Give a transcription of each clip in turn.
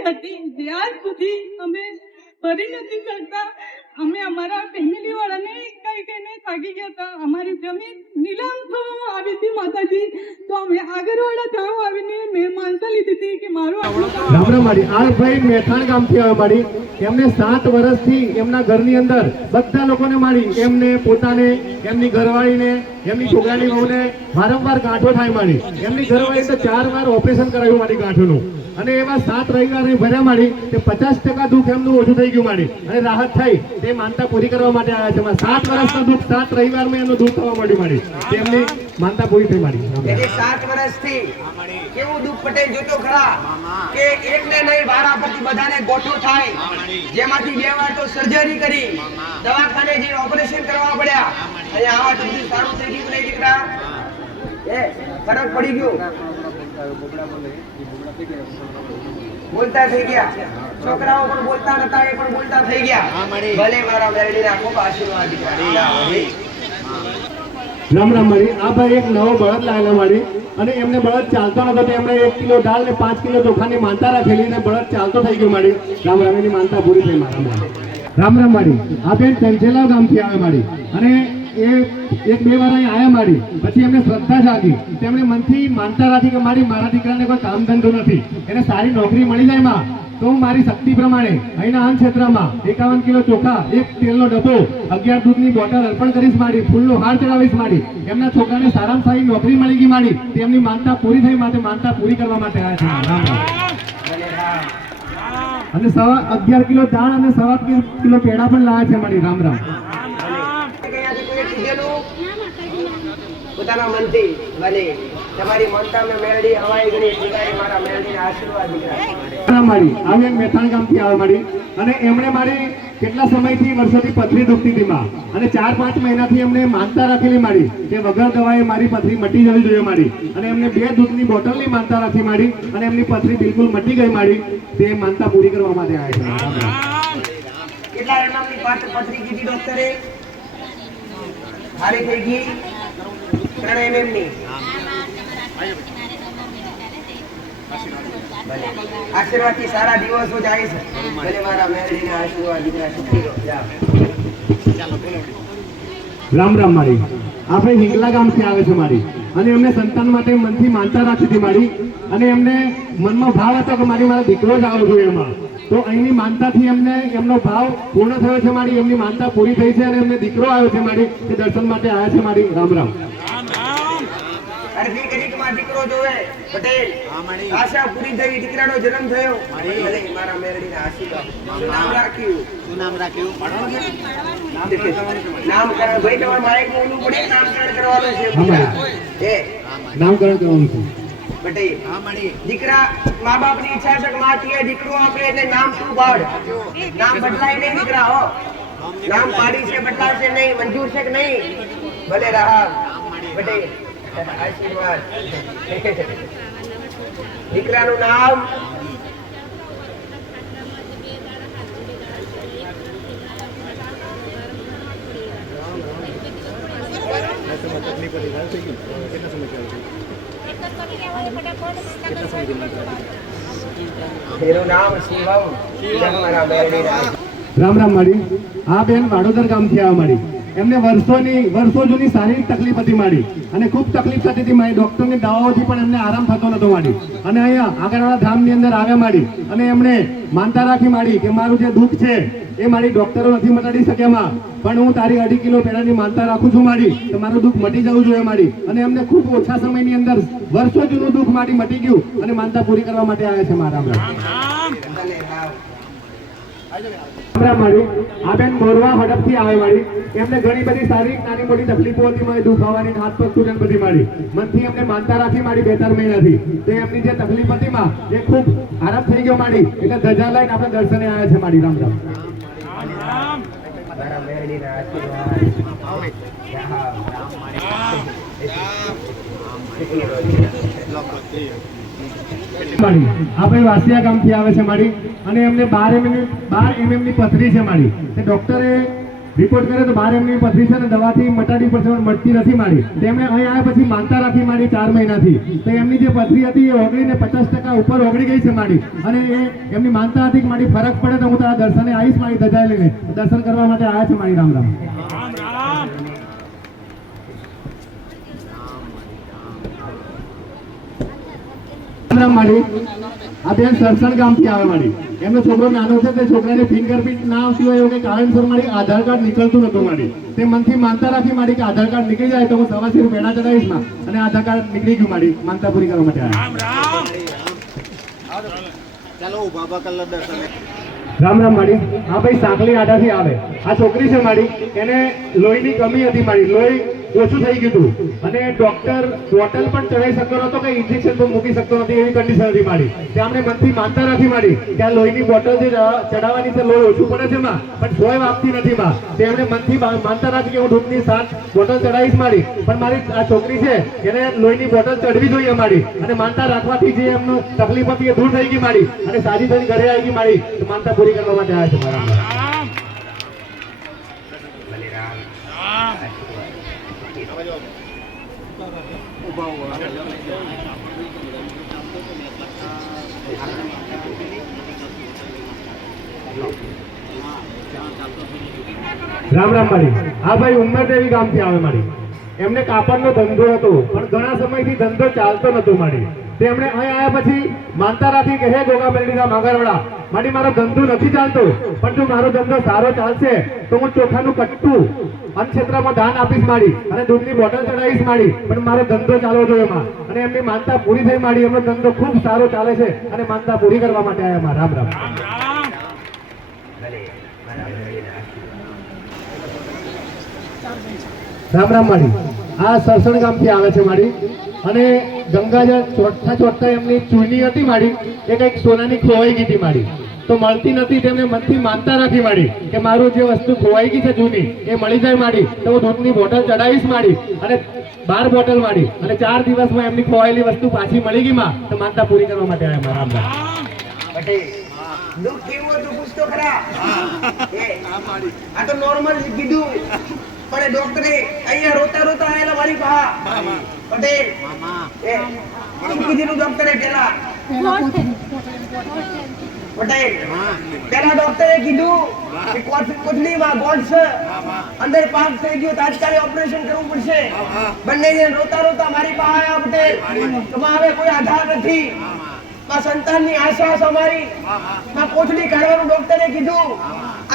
એવી હતી જે આજ સુધી અમે ભરી નથી શકતા. અમે અમારા ફેમિલી વાળાને કઈ કઈને થાકી ગયા હતા. અમારી જમીન નીલામ થવા આવી હતી માતાજી, તો અમે આગળવાળા થવા આવીને મેં માનતા લીધી હતી કે મારું રામરામાડી આ ભાઈ મેથાણ ગામથી આવ્યા માડી. એમને 7 વર્ષથી એમના ઘરની અંદર બધા લોકોને માડી, એમને પોતાને, એમની ઘરવાળીને, એમની છોકરાની વહુને વારંવાર ગાંઠો થાય માડી. એમની ઘરવાળી તો 4 વાર ઓપરેશન કરાવ્યું માડી ગાંઠોનું, અને એવા 7 રવિવારની ભર્યા માડી તે 50% દુઃખ એમનું ઓછું થઈ ગયું માડી, અને રાહત થઈ. તે માનતા પૂરી કરવા માટે આવ્યા છે. 7 વર્ષનું દુઃખ 7 રવિવારમાં એનું દુઃખ થવા માંડ્યું માડી. તેમની માનતા પૂરી થઈ માડી. 7 વર્ષથી કેવું દુઃખ પટેલ જોતો ખરા કે એકને નહીં વારા પરથી બધાને ગોઠો થાય, જેમાંથી 2 વાર તો સર્જરી કરી, દવાખાને જે ઓપરેશન કરવા પડ્યા. અહીંયા આવા તો બધું સારું થઈ ગયું નહીં દીકરા? ફરક પડી ગયો, બોલતા થઈ ગયા. છોકરાઓ પણ બોલતા નતા, એ પણ બોલતા થઈ ગયા. ભલે મારા મેરડીના ખૂબ આશીર્વાદ દીકરા. રામ રામ માડી. આ ભાઈ એક નવો બળદ લાવેલા માડી, અને એમને બળદ ચાલતો નતો, તો એમણે 1 કિલો દાળ ને 5 કિલો ચોખાની માનતા રાખેલી, અને બળદ ચાલતો થઈ ગયો માડી. રામ રામ એની માનતા પૂરી થઈ મારા. રામ રામ માડી. આ બેન ચંચેલા ગામથી આવે માડી, અને એ 1-2 વાર અહીં આવ્યા માડી. પછી એમને શ્રદ્ધા જાગી, તેમણે મનથી માનતા રાખી કે મારી મારા દીકરાને કોઈ કામ ધંધો નથી, એને સારી નોકરી મળી જાય માં, તો હું મારી શક્તિ પ્રમાણે અહીંના અન્ન ક્ષેત્રમાં 51 કિલો ચોખા, 1 તેલનો ડબ્બો, 11 દૂધની બોટલ અર્પણ કરીશ માડી, ફૂલનો હાર ચડાવીશ માડી. એમના છોકરાને સારામાં સારી નોકરી મળી ગઈ માડી. તેમની માનતા પૂરી થઈ, માટે માનતા પૂરી કરવા માટે આવ્યા છે. અને 11 કિલો દાળ અને 1.25 કિલો પેડા પણ લાવ્યા છે માડી. રામ રામ. પોતાના મનથી ભલે તમારી માનતા મેં મેળવી હવાઈ ગણી સ્વીકારી. મારા મેળવીના આશીર્વાદ દીકરા. માડી આવી એક મેથાણ ગામથી આવે માડી, અને એમણે મારી કેટલા સમયથી વર્ષોથી પથરી દુખતી હતી માં, અને 4-5 મહિનાથી એમને માનતા રાખેલી માડી કે વગર દવાએ મારી પથરી મટી જવી જોઈએ માડી. અને એમને 2 દૂધની બોટલની માનતા રાખી માડી, અને એમની પથરી બિલકુલ મટી ગઈ માડી. તે માનતા પૂરી કરવા માટે આવ્યા છે. કેટલા એમની પથરી કીધી ડોક્ટરે? સારી થઈ ગઈ 3 mm ની. આશીર્વાદ થી સારા દિવસો જાય છે. ભલે મારા મેરડીના આશીર્વાદ દીકરા સુખી રહો. રામ રામ માડી. આપણે હિંગલા ગામથી આવે છે માડી, અને એમને સંતાન માટે મનથી માનતા રાખી હતી માડી, અને એમને મનમાં ભાવ હતો કે મારા દીકરો જ આવવો જોઈએ એમાં. તો અહીંની માનતાથી એમને એમનો ભાવ પૂર્ણ થયો છે માડી. એમની માનતા પૂરી થઈ છે, અને એમને દીકરો આવ્યો છે માડી. તે દર્શન માટે આવ્યા છે માડી. રામ રામ. અરજી કરી કે મારો દીકરો જોવે પટેલ, આશા પૂરી થઈ, દીકરાનો જન્મ થયો. ભલે મારા મેરડીના આશીર્વાદ. શું નામ રાખ્યું? નામકરણ. ભાઈ તમારે મારે એક બોલવું પડે, નામકરણ કરવાનું છે. નામકરણ કરવાનું છે પટેલ. દીકરા મા બાપ ની ઈચ્છા છે કે માથી દીકરો આપે એટલે નામ શું પાડ. નામ બદલાય નહીં દીકરા. હો, નામ પાડી છે, બદલાશે નહીં. મંજૂર છે કે નહીં? ભલે રહા પટેલ. આશીર્વાદ. દીકરાનું નામ એનું નામ શિવમ. રામ રામ માડી. આ બેન વાડોદર ગામથી આવ્યા માડી. એમને વર્ષો જૂની શારીરિક તકલીફ હતી માડી, અને ખૂબ તકલીફ થતી હતી માડી. ડોક્ટરની દવાઓથી પણ એમને આરામ થતો નતો માડી. અને અહીંયા આગળવાળા ધામની અંદર આવ્યા માડી, અને એમણે માનતા રાખી માડી કે મારું જે દુઃખ છે એ મારી ડોક્ટરો નથી મટાડી શક્યા, પણ હું તારી 2.5 કિલો પેડાની માનતા રાખું છું માડી, તો મારું દુઃખ મટી જવું જોઈએ માડી. અને એમને ખૂબ ઓછા સમયની અંદર વર્ષો જૂનું દુઃખ માડી મટી ગયું, અને માનતા પૂરી કરવા માટે આવ્યા છે મારા. આ બેન મોરવા હડપથી આવે માડી. એમને ઘણી બધી શારીરિક નાની મોટી તકલીફો હતી મારી, દુખાવાની, હાથ પગ તૂટે બધી માડી. મનથી એમને માનતા રાખી માડી 2-4 મહિનાથી. તો એમની જે તકલીફ હતી માં એ ખૂબ આરામ થઈ ગયો માડી. એટલે ધજા લઈને આપણે દર્શને આવ્યા છે માડી. રામ રામ. આપણે વાસિયા ગામથી આવે છે માડી, અને એમને 12 mm ની પથરી છે માડી. તે ડોક્ટરે રિપોર્ટ કરે તો બહાર એમની પથરી છે ને દવાથી મટાડી પડશે પણ મળતી નથી મારી. તેમણે અહીં આવ્યા પછી માનતા રાખી મારી 4 મહિનાથી. તો એમની જે પથરી હતી એ ઓગળીને 50% ઉપર ઓગળી ગઈ છે મારી. અને એ એમની માનતા હતી કે મારી ફરક પડે તો હું તારા દર્શને આવીશ મારી ધજા લઈને. દર્શન કરવા માટે આવ્યા છે મારી. રામ રામ. રામ રામ મારી. આ બેન સરસણ ગામથી આવે મારી. એમનો છોકરો નાનો છે તે છોકરાને ફિંગરપ્રિન્ટ ના આવતી હોય એવું કંઈ કારણસર મારી આધાર કાર્ડ નીકળતું નતું મારી. તે મનથી માનતા રાખી મારી કે આધાર કાર્ડ નીકળી જાય તો હું સવાસી પેડા ચડાવીશ માં. અને આધાર કાર્ડ નીકળી ગયું મારી. માનતા પૂરી કરવા માટે આવ્યા. રામ રામ મારી. હા ભાઈ સાંકલી આડાથી આવે. આ છોકરી છે મારી. એને લોહીની કમી હતી મારી. લોહી ઓછું થઈ ગયું હતું અને ડોક્ટર બોટલ પણ ચડાવી શકતો નતો કે ઇન્જેક્શન પણ મૂકી શકતો નથી એવી કન્ડિશન હતી મારી. તેમણે મનથી માનતા રાખી મારી કે આ લોહીની બોટલ જે ચડાવવાની છે લોહી ઓછું પડે છે માં પણ સોય આપતી નથી માં. તેમણે મનથી માનતા રાખી કે હું દૂધની 7 બોટલ ચડાવીશ મારી. પણ મારી આ છોકરી છે એને લોહીની બોટલ ચડવી જોઈએ મારી. અને માનતા રાખવાથી જે એમનું તકલીફ હતી એ દૂર થઈ ગઈ મારી. અને સાજી થઈને ઘરે આવી ગઈ મારી. તો માનતા પૂરી કરવા માટે આવ્યા છે મારા. રામ રામ મારી. હા ભાઈ ઉમરદેવી ગામથી આવે મારી. એમને કાપડનો ધંધો હતો પણ ઘણા સમયથી ધંધો ચાલતો નતો મારી. તેમણે અહીં આવ્યા પછી માનતા રાખી કે હે ગોગા મેલડીના માગરવાડા મારી મારો ધંધો નથી ચાલતો પણ જો મારો ધંધો સારો ચાલશે તો હું ચોખાનું કટ્ટું અન્નક્ષેત્રમાં દાન આપીશ મારી. અને દૂધની બોટલ ચડાવીશ મારી. પણ મારો ધંધો ચાલવો જોઈએ માં. અને એમની માનતા પૂરી થઈ મારી. એમનો ધંધો ખૂબ સારો ચાલે છે અને માનતા પૂરી કરવા માટે આવ્યા માં. રામ રામ. રામ રામ મારી. આ સરસણ ગામથી આવે છે મારી. અને ગંગાજળ ચોટતા એમની ચૂની હતી મારી. એ કંઈક સોનાની ખોવાઈ ગઈ હતી મારી. તો મળતી નથી. તેમને મનથી માનતા રાખી મારી કે મારું જે વસ્તુ ખોવાઈ ગઈ છે જૂની એ મળી જાય મારી. તો હું દૂધની બોટલ ચડાવીશ મારી. અને 12 બોટલ મારી. અને 4 દિવસમાં એમની ખોવાયેલી વસ્તુ પાછી મળી ગઈ માં. તો માનતા પૂરી કરવા માટે આવ્યા. રામ રામ. દુઃખ કેવું હતું પૂછતો ખરા. આ તો નોર્મલ કીધું પણ ડોક્ટરે અહીંયા રોતા રોતા આયેલા મારી પા પટેલ શું કીધું ડોક્ટરે પેલા પટેલ પેલા ડોક્ટરે કીધું કે કોથળીમાં ગોળ છે અંદર પાક થઈ ગયો તાત્કાલિક ઓપરેશન કરવું પડશે. બંને રોતા રોતા મારી પાસે આવ્યા પટેલ. તમારે હવે કોઈ આધાર નથી. સંતાનની આશા છે અમારી. કોથળી કાઢવાનું ડોક્ટરે કીધું.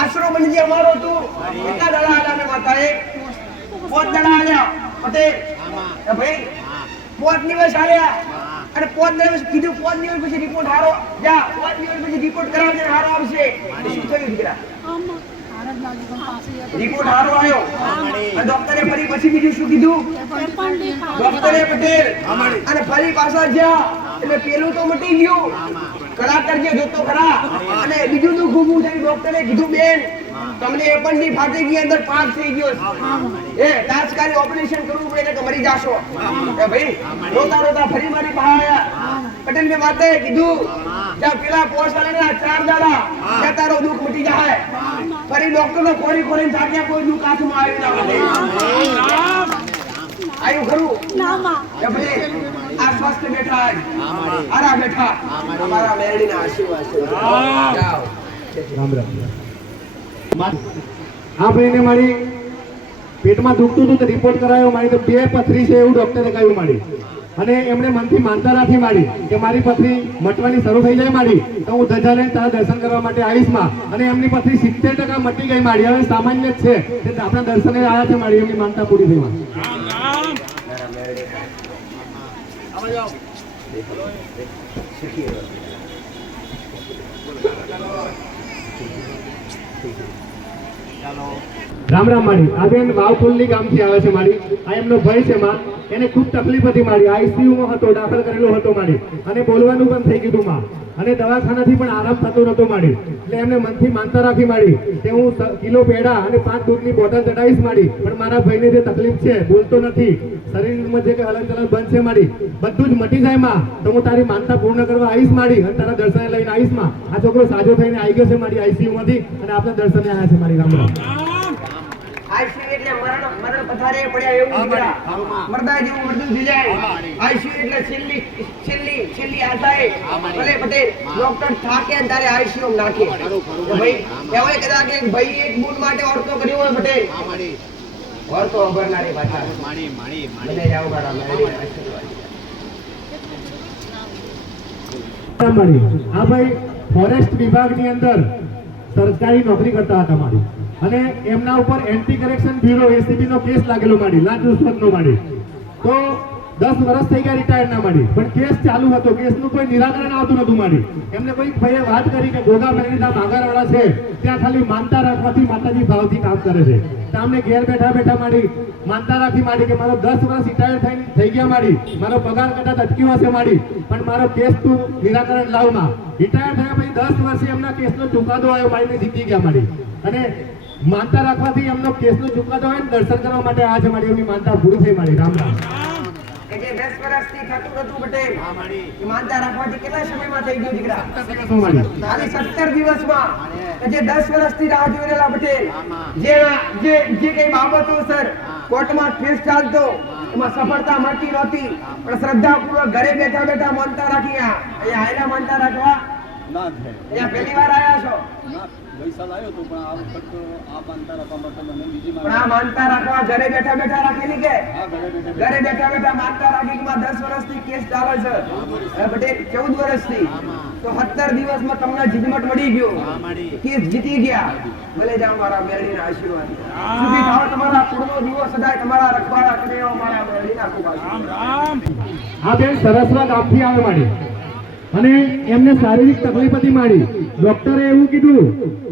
આશરો બનજે અમારો તું. કેટલા દડા આલ્યા મેં માતાએ 5 દડા આલ્યા પટેલ. ભાઈ 5 દિવસ આલ્યા અને 5 દિવસ કીધું 5 દિવસ પછી રિપોર્ટ હારો જા 5 દિવસ પછી રિપોર્ટ કરાવજે હારો આવશે. શું થયું દીકરા? રિપોર્ટ હારો આવ્યો. અને ડોક્ટરે ફરી પછી બીજું શું કીધું ડોક્ટરે પટેલ? અને ફરી પાછા જ્યાં એટલે પેલું તો મટી ગયું. કરા કરજે જોતો ખરા. અને બીજું તો ખૂબ થયું. ડોક્ટરે કીધું બેન તમને એ પણ ની ફાટી ગઈ અંદર પાક થઈ ગયો એ તાત્કાલિક ઓપરેશન કરવું પડે કે મરી જાશો. એ ભાઈ રોતા રોતા ફરી મારી પાસે આવ્યા. પટેલ ને માતાએ કીધું જ્યાં પેલા પોષવાના 4 દાડા ત્યાં તારો દુઃખ મટી જાય. ફરી ડોક્ટર નો કોરી કોરી થાક્યા કોઈ દુઃખ હાથમાં આવ્યું ના આવ્યું ખરું ના. આ સ્વસ્થ બેઠા આરા બેઠા અમારા મેરડીના આશીર્વાદ છે. જાઓ. રામ રામ. આ ભાઈને મારી પેટમાં દુખતું હતું તો રિપોર્ટ કરાયો મારી. તો 2 પથરી છે એવું ડોક્ટરે કહ્યું મારી. અને એમણે મનથી માનતા રાખી મારી કે મારી પથરી મટવાની શરૂ થઈ જાય મારી તો હું ધજા લઈને તારા દર્શન કરવા માટે આવીશ માં. અને એમની પથરી 70% મટી ગઈ મારી. હવે સામાન્ય જ છે. આપણા દર્શને આવ્યા છે મારી. એમની માનતા પૂરી થઈ માં. રામ રામ મારી. આ બેન વાવફુલની ગામથી આવે છે મારી. આ એમનો ભાઈ છે માં. એને ખૂબ તકલીફ હતી મારી. આઈસીયુમાં હતો, દાખલ કરેલો હતો મારી. અને બોલવાનું પણ થઈ ગયું માં. અને દવાખાનાથી પણ આરામ થતો નતો મારી. એટલે એમને મનથી માનતા રાખી મારી કે હું કિલો પેડા અને 5 દૂધની બોટલ ચડાવીશ મારી. પણ મારા ભાઈને જે તકલીફ છે બોલતો નથી, શરીરમાં જે હલનચલન બંધ છે મારી, બધું જ મટી જાય માં. તો હું તારી માનતા પૂર્ણ કરવા આવીશ મારી. અને તારા દર્શને લઈને આવીશ માં. આ છોકરો સાજો થઈને આવી ગયો છે મારી આઈસીયુમાંથી અને આપણા દર્શને આવ્યા છે મારી. રામ રામ. આઈસીયુ એટલે મરણ પથારે પડ્યા એવું દીકરા. મરદા જેવું મરદું થઈ જાય. આઈસીયુ એટલે છેલ્લી આશાએ ભલે પટેલ ડોક્ટર થાકે ને તારે આઈસીયુ નાખે. તો ભાઈ કહેવાય કદાચ એક ભાઈ એક બૂન માટે ઓરતો કર્યો હોય પટેલ. ઓરતો અભરનારી પાછા. મને જાવ બારા મેળવી આશીર્વાદ. આ ભાઈ ફોરેસ્ટ વિભાગની અંદર સરકારી નોકરી કરતા હતા મારી, અને એમના ઉપર એન્ટી કરેક્શન બ્યુરો એસીબી નો કેસ લાગેલો મારી, લાંચ રૂશ્વતનો મારી. તો 10 વર્ષ થઈ ગયા રિટાયર ના મારી, પણ કેસ ચાલુ હતો, કેસનું કોઈ નિરાકરણ આવતું નતું મારી. એમને કોઈ ભાઈએ વાત કરી કે ગોગા મેરડીના માગારવાળા છે ત્યાં ખાલી માનતા રાખવાથી માતાજી ભાવથી કામ કરે છે. તો અમને ઘેર બેઠા મારી માનતા રાખી મારી કે મારો 10 વર્ષ રિટાયર થઈ ગયા મારી, મારો પગાર કદાચ અટક્યો હશે મારી, પણ મારો કેસ તું નિરાકરણ લાવમાં. રિટાયર થયા પછી 10 વર્ષે એમના કેસનો ચુકાદો આવ્યો મારીને જીતી ગયા મારી. અને માનતા રાખવાથી એમનો કેસનો ચુકાદો આવે દર્શન કરવા માટે આ છે મારી. એમની માનતા પૂરી થઈ મારી. રામ રામ. કે જે 10 વર્ષથી થતું હતું પટેલ એ માનતા રાખવાથી કેટલા સમયમાં થઈ ગયું દીકરા? 17 દિવસમાં. જે 10 વર્ષથી રાહ જોઈ રહેલા પટેલ, જે કઈ બાબતો સર કોર્ટમાં કેસ ચાલતો એમાં સફળતા મળતી નહોતી, પણ શ્રદ્ધાપૂર્વક ઘરે બેઠા માનતા રાખી અહીંયા આયલા માનતા રાખવા અહીંયા પહેલી વાર આવ્યા છો? પણ આ માનતા રાખવા ઘરે બેઠા રાખેલી કે ઘરે બેઠા માનતા રાખી કે 10 વર્ષથી કેસ ચાલે છે પટેલ, 14 વર્ષથી. તો 17 દિવસમાં તમને જીજમટ મળી ગયો, કેસ જીતી ગયા. ભલે જાઓ મારા મેરડીના આશીર્વાદ. સુખી થાઓ, તમારા કુળનો દીવો સદાય તમારા રખવાડા કરે એવો મારા મેરડીના ખૂબ આશીર્વાદ. આ બેન સરસવા ગામથી આવે મારી, અને એમને શારીરિક તકલીફ હતી મારી. ડોક્ટરે એવું કીધું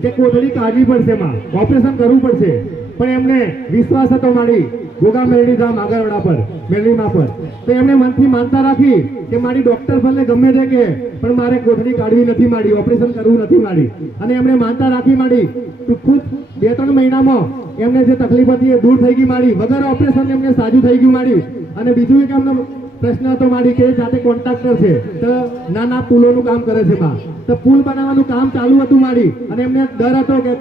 કે કોથળી કાઢવી પડશે માં, ઓપરેશન કરવું પડશે, પણ એમને વિશ્વાસ હતો મારી ગોગા મેરડી ધામ આગળવાડા પર, મેરડીમાં પર. તો એમને મનથી માનતા રાખી કે મારી ડોક્ટર ભલે ગમે તે કે પણ મારે કોથળી કાઢવી નથી મારી, ઓપરેશન કરવું નથી મારી. અને એમને માનતા રાખી મારી. ટૂંકું 2-3 મહિનામાં એમને જે તકલીફ હતી એ દૂર થઈ ગઈ મારી. વગર ઓપરેશન એમને સાજું થઈ ગયું મારી. અને બીજું એક એમનો પ્રશ્ન હતો મારી કે જાતે કોન્ટ્રાક્ટર છે, તો નાના પુલોનું કામ કરે છે માં. તો પુલ બનાવવાનું કામ ચાલુ હતું મારી, અને એમને ડર હતો કે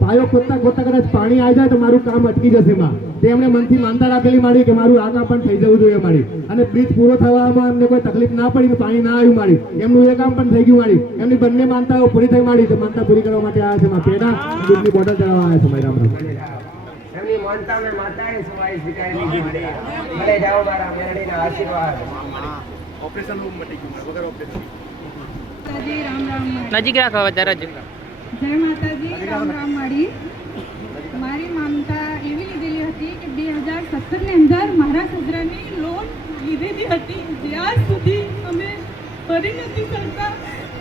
પાયો ખોદતા કદાચ પાણી આવી જાય તો મારું કામ અટકી જશે માં. તે એમને મનથી માનતા રાખેલી મારી કે મારું આ કામ પણ થઈ જવું જોઈએ મારી. અને બ્રિજ પૂરો થવામાં એમને કોઈ તકલીફ ના પડી, પાણી ના આવ્યું મારી, એમનું એ કામ પણ થઈ ગયું મારી. એમની બંને માનતાઓ પૂરી થઈ મારી. તો માનતા પૂરી કરવા માટે આવ્યા છે માં. પેડા દૂધની બોટલ ચડાવવા આવ્યા છે મારી. રામ રામ. એમની માનતા મેં માતાએ સવાઈ સ્વીકારી લીધી. ભલે જાઓ મારા મેરડીના આશીર્વાદ. ઓપરેશન રૂમ મટી ગયું વગર ઓપરેશન. માતાજી રામ રામ માળી. નજીક રાખો જરા જ. જય માતાજી રામ રામ માળી. મારી માનતા એવી લીધેલી હતી કે 2017 ની અંદર મારા સસરાની લોન લીધેલી હતી. જ્યાં સુધી અમે ભરી નથી શકતા,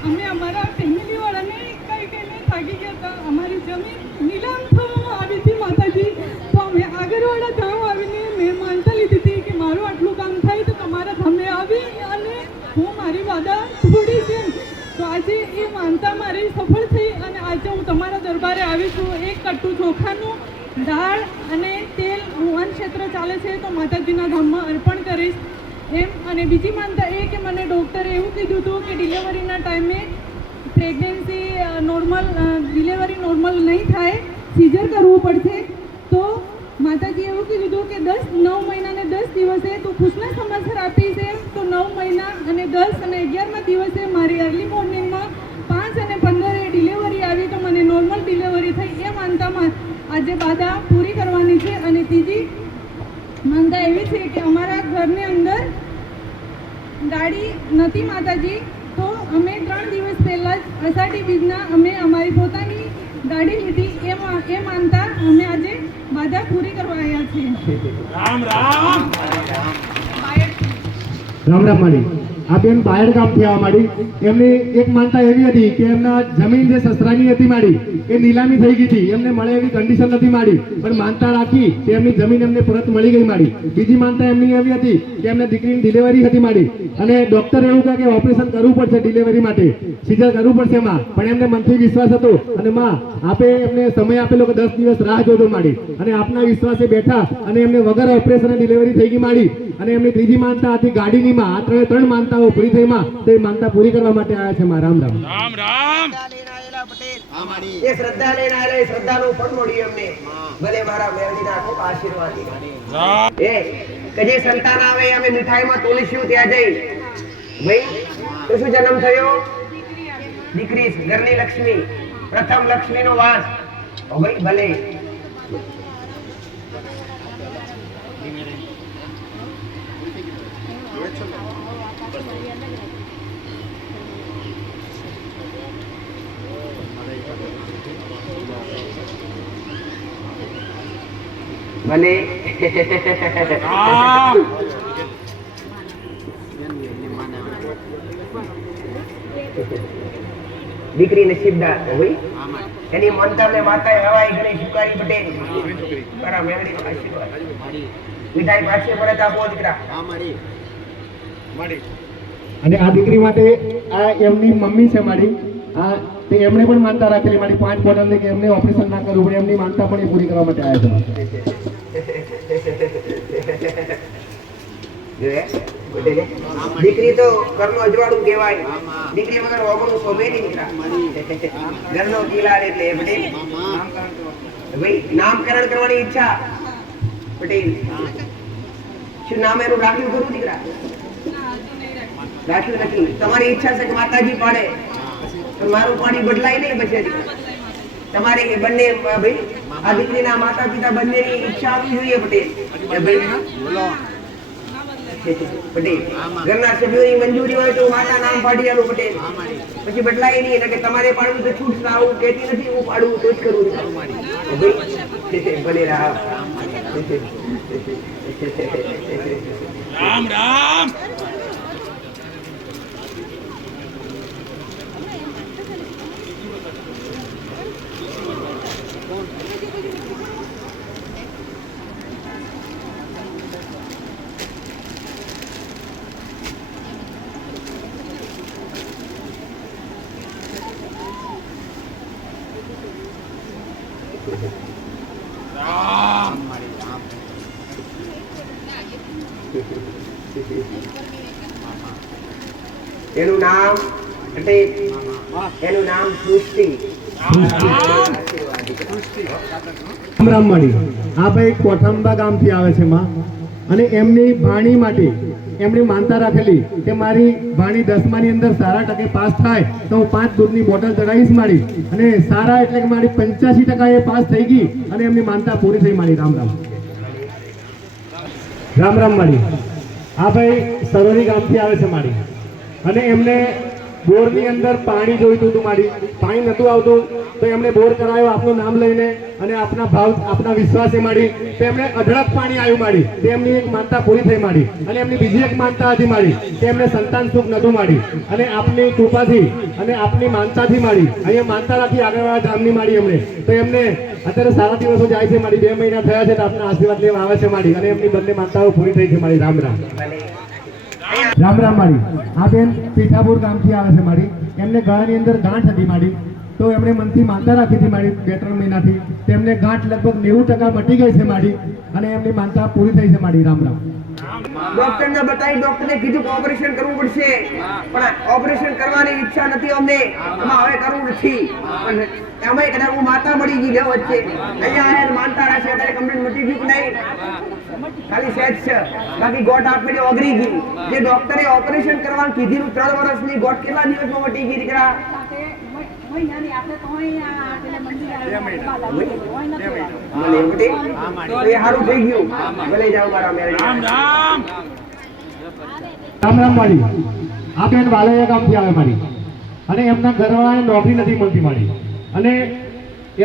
અમે અમારા ફેમિલી વાળાને કહીને થાકી ગયા હતા. અમારી જમીન નીલામ થવામાં આવી હતી માતાજી. તો અમે આગળવાળા ધામ આવીને મેં માનતા લીધી હતી કે મારું આટલું કામ થાય તો તમારા ધામે આવી અને હું મારી વાદા છોડી છે. તો આજે એ માનતા મારી સફળ થઈ અને આજે હું તમારા દરબારે આવી છું. એક કટ્ટુ ચોખાનું દાળ અને તેલ હવન ક્ષેત્ર ચાલે છે તો માતાજીના ધામમાં અર્પણ કરીશ એમ. અને બીજી માનતા એ કે મને ડૉક્ટરે એવું કીધું હતું કે ડિલિવરીના ટાઈમે પ્રેગ્નન્સી ડિલિવરી નોર્મલ નહીં થાય, સીઝર કરવું પડશે. તો માતાજી એવું કીધું હતું કે 9 મહિના અને 10 દિવસે તું ખુશના સમાચાર આપી છે. તો 9 મહિના અને 10 અને 11મા દિવસે મારી અર્લી મોર્નિંગમાં 5 અને 15 ડિલિવરી આવી. તો મને નોર્મલ ડિલિવરી થઈ. એ માનતામાં આજે બાધા પૂરી કરવાની છે. અને ત્રીજી માનતા એવી છે કે અમારા ઘરની અંદર ગાડી નથી માતાજી. તો અમે 3 દિવસ પહેલાં જ અષાઢી બીજના અમે અમારી પોતાની ગાડી લીધી. એ માનતા અમે આજે બાધા પૂરી કરવા આવ્યા છીએ. રામ રામ માળી. આ બેન બાયડ ગામથી આવવા માંડી. એમની એક માનતા એવી હતી કે એમના જમીન જે સસરાની હતી માડી એ નીલામી થઈ ગઈ હતી, એમને મળે એવી કન્ડિશન નથી માડી, પણ માનતા રાખી કે એમની જમીન એમને પરત મળી ગઈ માડી. બીજી માનતા એમની એવી હતી કે એમને દીકરીની ડિલિવરી હતી માડી, અને ડોક્ટર એવું કહે કે ઓપરેશન કરવું પડશે ડિલિવરી માટે, સીઝર કરવું પડશે માં. પણ એમને મનથી વિશ્વાસ હતો અને માં આપે એમને સમય આપેલો કે 10 દિવસ રાહ જોજો માડી, અને આપના વિશ્વાસે બેઠા અને એમને વગર ઓપરેશન ડિલિવરી થઈ ગઈ માડી. અને એમની ત્રીજી માનતા હતી ગાડીની માં. આ ત્રણ માનતાઓ પૂરી થઈ માં. તો એ માનતા પૂરી કરવા માટે આવ્યા છે માં. રામ રામ. રામ રામ. રામજીભાઈ પટેલ એ શ્રદ્ધા લઈને આવેલા, એ શ્રદ્ધાનું ફળ મળ્યું એમને. ભલે મારા મેરડીના ખૂબ આશીર્વાદ એ કે જે સંતાન આવે અમે મીઠાઈમાં તોલીશું ત્યાં જઈ. ભાઈ તો શું જન્મ થયો? દીકરી, ઘરની લક્ષ્મી, પ્રથમ લક્ષ્મીનો વાસ. ઓ ભાઈ ભલે ભલે દીકરી નસીબદાર હોય. એની મંતરને માતાએ હવાઈ ગણી સુકારી પટેલ મારા મેળવીનો આશીર્વાદ. મીઠાઈ પાસે પડે તો આપો દીકરા. અને આ દીકરી માટે આ એમની મમ્મી છે મારી, આ તે એમણે પણ માનતા રાખેલી મારી 5 બોટલ કે એમને ઓપરેશન ના કરવું પડે, એમની માનતા પણ એ પૂરી કરવા માટે આવ્યા છે. દીકરી તો ઘરનું અજવાળું કહેવાય. દીકરી વગર ઓગણું શોભે નહીં દીકરા. ઘરનો કિલાર એટલે પટેલ. ભાઈ નામકરણ કરવાની ઈચ્છા પટેલ. શું નામ એનું રાખ્યું કરું દીકરા? રાખ્યું નથી. તમારી ઈચ્છા છે કે માતાજી પાડે, પણ મારું પાણી બદલાય નહીં પછી. તમારે એ બંને ભાઈ આ દીકરીના માતા પિતા બંનેની ઈચ્છા આવવી જોઈએ પટેલ. પટેલ ઘરના સભ્યોની મંજૂરી હોય તો માતા નામ પાડી આલું પટેલ. પછી બદલાય નહીં. એટલે કે તમારે પાડવું તો છૂટ આવું કહેતી નથી, હું પાડવું તો જ કરું. ભલે રામ રામ રામ. એનું નામ પટેલ, એનું નામ સૃષ્ટિ. રામ રામ મળી. આ ભાઈ કોઠંબા ગામથી આવે છે માં, અને એમની ભાણી માટે એમણે માનતા રાખેલી કે મારી ભાણી 10મા ની અંદર સારા ટકે પાસ થાય તો હું 5 દૂધની બોટલ ચડાવીશ મારી. અને સારા એટલે કે મારી 85% એ પાસ થઈ ગઈ અને એમની માનતા પૂરી થઈ મારી. રામ રામ રામ રામ મળી. આ ભાઈ સરોરી ગામથી આવે છે મારી, અને એમને બોરની અંદર પાણી જોઈતું હતું મારી. પાણી નતું આવતું તો એમણે બોર કરાયો આપનું નામ લઈને અને આપના ભાવ આપના વિશ્વાસે મારી. તો એમને અઢળક પાણી આવ્યું મારી. તે એમની એક માનતા પૂરી થઈ મારી. અને એમની બીજી એક માનતા હતી મારી કે એમને સંતાન સુખ નતું મારી. અને આપની કૃપાથી અને આપની માનતાથી મારી અહીંયા માનતા રાખી આગળવાળા ધામની મારી એમને. તો એમને અત્યારે સારા દિવસો જાય છે મારી. 2 મહિના થયા છે તો આપના આશીર્વાદ લેવા આવે છે મારી. અને એમની બંને માનતાઓ પૂરી થઈ છે મારી. રામ રામ રામ રામ મારી. આ બેન પીઠાપુર ગામથી આવે છે મારી. એમને ગળાની અંદર ગાંઠ હતી મારી. તો એમણે મનથી માનતા રાખી હતી મારી 2-3 મહિનાથી. તેમને ગાંઠ લગભગ 90% મટી ગઈ છે મારી. અને એમની માનતા પૂરી થઈ છે મારી. રામ રામ. ડોક્ટરને બતાવી, ડોક્ટરે કીધું કે ઓપરેશન કરવું પડશે, પણ ઓપરેશન કરવાની ઈચ્છા નથી અમને. એમાં હવે કરવું નથી. પણ એમાં કદાચ હું માતા મળી ગઈ લે વચ્ચે. અહીંયા આવીને માનતા રાખશે ત્યારે કમ્પ્લીટ મટી ગયું કે નહીં? ખાલી સેજ છે, બાકી ગોટ આપેલી ઓગળી ગઈ. જે ડોક્ટરે ઓપરેશન કરવાનું કીધું 3 વર્ષની ગોટ કેટલા દિવસમાં મટી ગઈ દીકરા? સારું થઈ ગયું. ભલે જાઓ મારા મેળવી. રામ રામ રામ રામ મારી. આ બેન વાલૈયા ગામથી આવે મારી, અને એમના ઘરવાળાને નોકરી નથી મળતી મારી. અને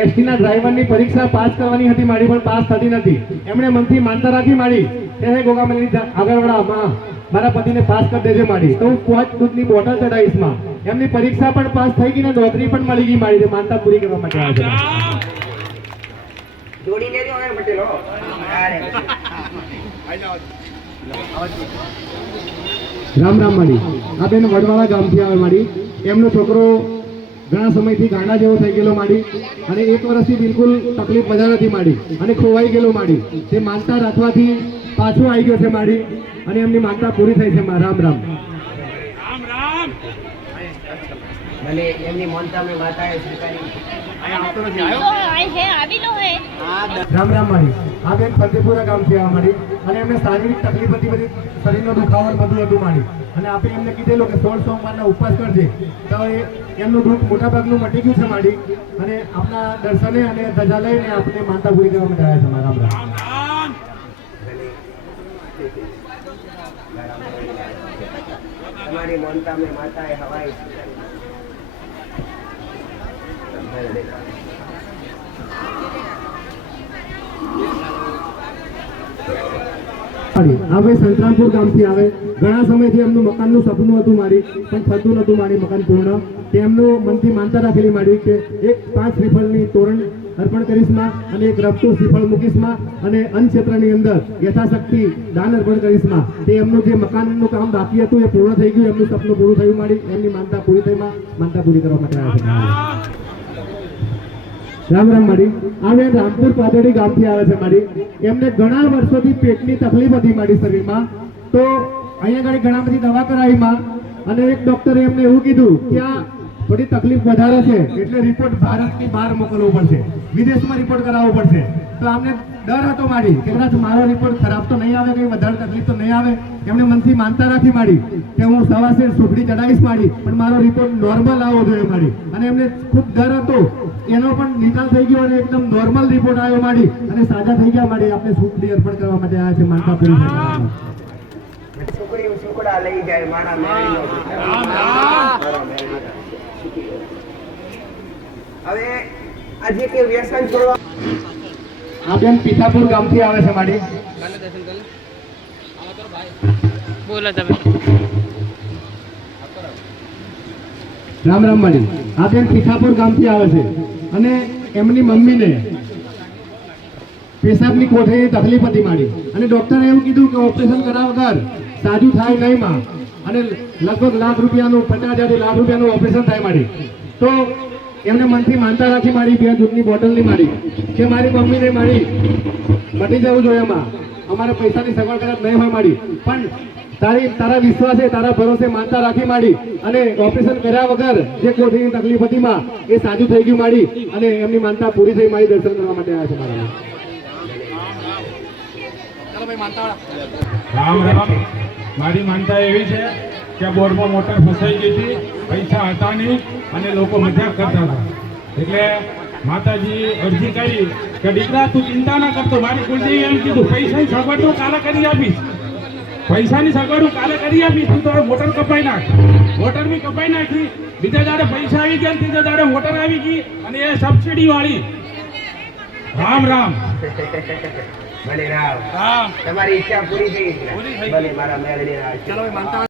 એસટીના ડ્રાઈવરની પરીક્ષા પાસ કરવાની હતી મારી, પણ પાસ થતી નથી. એમણે મનથી માનતા રાખી મારી ત્યારે ગોગામલની આગળવાળા માં મારા પતિને પાસ કરી દેજે મારી. તો હું 5 દૂધની બોટલ ચડાવીશ માં. એમની પરીક્ષા પણ પાસ થઈ ગઈ ને નોકરી પણ મળી ગઈ મારી. માનતા પૂરી કરવા માટે આવ્યા છે. જોડી લેજો હવે પટેલ હો. રામ રામ મારી. આ બેન વડવાળા ગામથી આવે મારી. એમનો છોકરો ઘણા સમયથી ગાંડા જેવો થઈ ગયેલો માડી, અને 1 વર્ષથી બિલકુલ તકલીફ વધારે નથી માડી, અને ખોવાઈ ગયેલો માડી. તે માનતા રાખવાથી પાછો આવી ગયો છે માડી, અને એમની માનતા પૂરી થઈ છે. રામ રામ રામ રામ. ભલે એમની માનતા મેં માતાએ સ્વીકારી. રામ રામ માડી. આ બેન ફતેપુરા ગામથી આવવા માંડી અને એમને શારીરિક તકલીફ હતી, બધી શરીરનો દુખાવો ને બધું હતું માંડી. અને આપણે એમને કીધેલું કે 16 સોમવારના ઉપવાસ કરજે, તો એમનું દુઃખ મોટા ભાગનું મટી ગયું છે માંડી. અને આપણા દર્શને અને ધજા લઈને આપણે માનતા પૂરી કરવા માટે આવ્યા છે. રામ રામ. તમારી માનતા મેં માતાએ હવાઈ આ ભાઈ સંતરામપુર ગામથી આવે. ઘણા સમયથી એમનું મકાનનું સપનું હતું મારી, પણ થતું નતું મારી મકાન પૂર્ણ. તે એમનું મનથી માનતા રાખેલી મારી કે એક 5 શ્રીફળની તોરણ અર્પણ કરીશમાં અને એક રફતું શ્રીફળ મૂકીશમાં અને અન્ન ક્ષેત્રની અંદર યથાશક્તિ દાન અર્પણ કરીશમાં. તે એમનું જે મકાનનું કામ બાકી હતું એ પૂર્ણ થઈ ગયું. એમનું સપનું પૂરું થયું મારી. એમની માનતા પૂરી થઈમાં માનતા પૂરી કરવા માટે આવ્યા છે. રામ રામ માડી. આ બેન રામપુર પાદડી ગામથી આવે છે માડી. એમને ઘણા વર્ષોથી પેટની તકલીફ હતી માડી શરીરમાં. તો અહીંયા આગળ ઘણા બધી દવા કરાવીમાં અને એક ડોક્ટરે એમને એવું કીધું કે આ થોડી તકલીફ વધારે છે એટલે રિપોર્ટ ભારતની બહાર મોકલવો પડશે, વિદેશમાં રિપોર્ટ કરાવવો પડશે. તો આમને ડર હતો માડી કે કદાચ મારો રિપોર્ટ ખરાબ તો નહીં આવે, કંઈ વધારે તકલીફ તો નહીં આવે. એમને મનથી માનતા રાખી માડી કે હું સવાસે સુખડી ચડાવીશ માડી, પણ મારો રિપોર્ટ નોર્મલ આવવો જોઈએ માડી. અને એમને ખૂબ ડર હતો, એનો પણ નિકાલ થઈ ગયો અને એકદમ નોર્મલ રિપોર્ટ આવ્યો માડી અને સાજા થઈ ગયા માડી. આપણે સુખડી અર્પણ કરવા માટે આવ્યા છે માનતા પૂરી કરવા. છોકરીઓ છોકરા લઈ જાય મારા મેળીનો. હવે આજે કે વ્યસન છોડવા આ બેન પીઠાપુર ગામથી આવે છે માડી. બોલો તમે. રામ રામ માડી. આ બેન પીઠાપુર ગામથી આવે છે અને એમની મમ્મીને પેશાબની કોઠરીની તકલીફ હતી માડી. અને ડોક્ટરે એવું કીધું કે ઓપરેશન કરાવ વગર સાજું થાય નહીં માં. અને લગભગ લાખ રૂપિયાનું 50,000 લાખ રૂપિયાનું ઓપરેશન થાય માડી. તો એમને મનથી માનતા રાખી માડી 2 દૂધની બોટલની માડી કે મારી મમ્મીને માડી મટી જવું જોઈએ એમાં. અમારે પૈસાની સગવડ કદાચ નહીં હોય માડી, પણ તારા વિશ્વાસે તારા ભરોસે માનતા રાખી માડી અને ઓપરેશન કર્યા વગર જે કોઠરીની તકલીફ હતી માં એ સાજું થઈ ગયું માડી. અને એમની માનતા પૂરી થઈ માડી. દર્શન કરવા માટે આવ્યા છે મારા. રામ રામ. મારી માનતા એવી છે કે બોર્ડમાં મોટર ફસાઈ ગઈ હતી, પૈસા હતા નહીં અને લોકો મજાક કરતા હતા. એટલે માતાજી અરજી કરી કે દીકરા તું ચિંતા ના કરતો. મારી કુલદેવી એમ કીધું પૈસાની સગવડ હું કાલે કરી આપીશ, પૈસાની સગવડ હું કાલે કરી આપીશ, તું તારો મોટર કપાઈ નાખ. મોટર બી કપાઈ નાખી. બીજા દાડે પૈસા આવી ગયા, ત્રીજા દાડે મોટર આવી ગઈ અને એ સબસિડી વાળી. રામ રામ. ભલે રામ. તમારી ઈચ્છા પૂરી થઈ. ભલે મારા મેળવી.